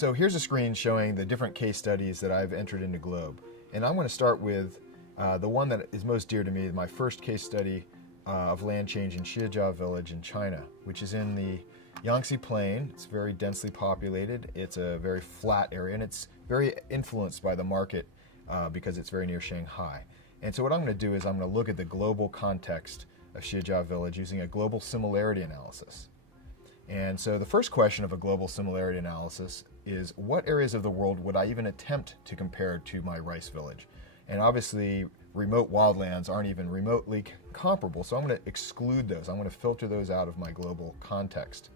So here's a screen showing the different case studies that I've entered into Globe. And I'm going to start with the one that is most dear to me, my first case study of land change in Xijia village in China, which is in the Yangtze Plain. It's very densely populated. It's a very flat area, and it's very influenced by the market because it's very near Shanghai. And so what I'm going to do is I'm going to look at the global context of Xijia village using a global similarity analysis. And so the first question of a global similarity analysis is, what areas of the world would I even attempt to compare to my rice village? And obviously, remote wildlands aren't even remotely comparable, so I'm going to exclude those. I'm going to filter those out of my global context.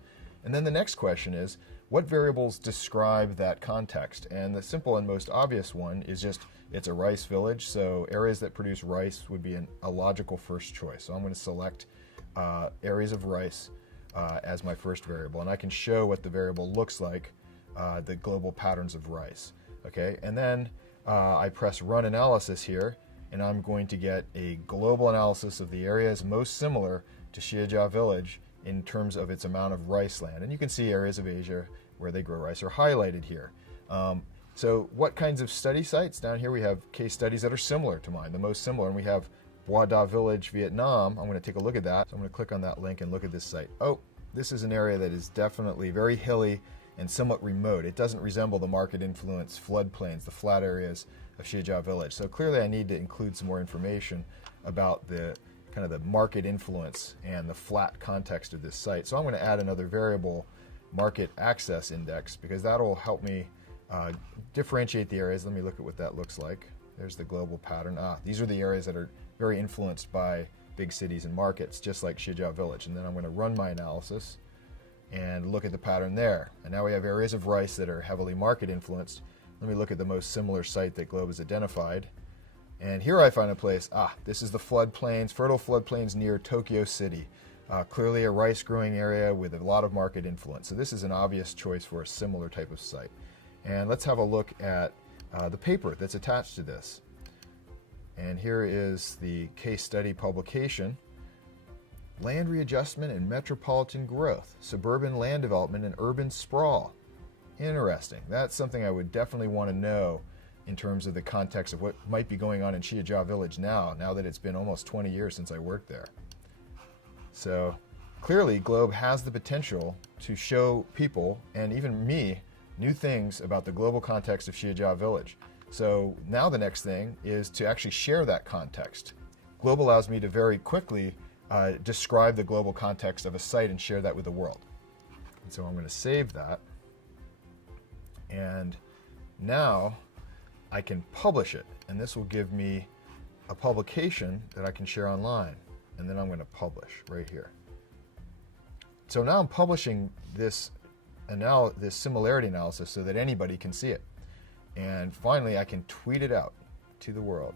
And then the next question is, what variables describe that context? And the simple and most obvious one is just, it's a rice village, so areas that produce rice would be a logical first choice. So I'm going to select areas of rice as my first variable, and I can show what the variable looks like, the global patterns of rice. Okay, and then I press Run Analysis here, and I'm going to get a global analysis of the areas most similar to Xijia village in terms of its amount of rice land. And you can see areas of Asia where they grow rice are highlighted here. So what kinds of study sites? Down here we have case studies that are similar to mine, the most similar, and we have Bua Da Village, Vietnam. I'm going to take a look at that. So I'm going to click on that link and look at this site. Oh, this is an area that is definitely very hilly and somewhat remote. It doesn't resemble the market influence floodplains, the flat areas of Xijia village. So clearly I need to include some more information about the kind of the market influence and the flat context of this site. So I'm going to add another variable, market access index, because that'll help me differentiate the areas. Let me look at what that looks like. There's the global pattern. These are the areas that are very influenced by big cities and markets, just like Xijia village. And then I'm going to run my analysis and look at the pattern there. And now we have areas of rice that are heavily market influenced. Let me look at the most similar site that Globe has identified. And here I find a place, this is the floodplains, fertile floodplains near Tokyo City. Clearly a rice growing area with a lot of market influence. So this is an obvious choice for a similar type of site. And let's have a look at the paper that's attached to this. And here is the case study publication. Land readjustment and metropolitan growth, suburban land development and urban sprawl. Interesting. That's something I would definitely want to know in terms of the context of what might be going on in Xijia village now that it's been almost 20 years since I worked there. So clearly Globe has the potential to show people, and even me, new things about the global context of Xijia village. So now the next thing is to actually share that context. Globe allows me to very quickly describe the global context of a site and share that with the world. And so I'm going to save that. And now I can publish it. And this will give me a publication that I can share online. And then I'm going to publish right here. So now I'm publishing this similarity analysis so that anybody can see it. And finally, I can tweet it out to the world.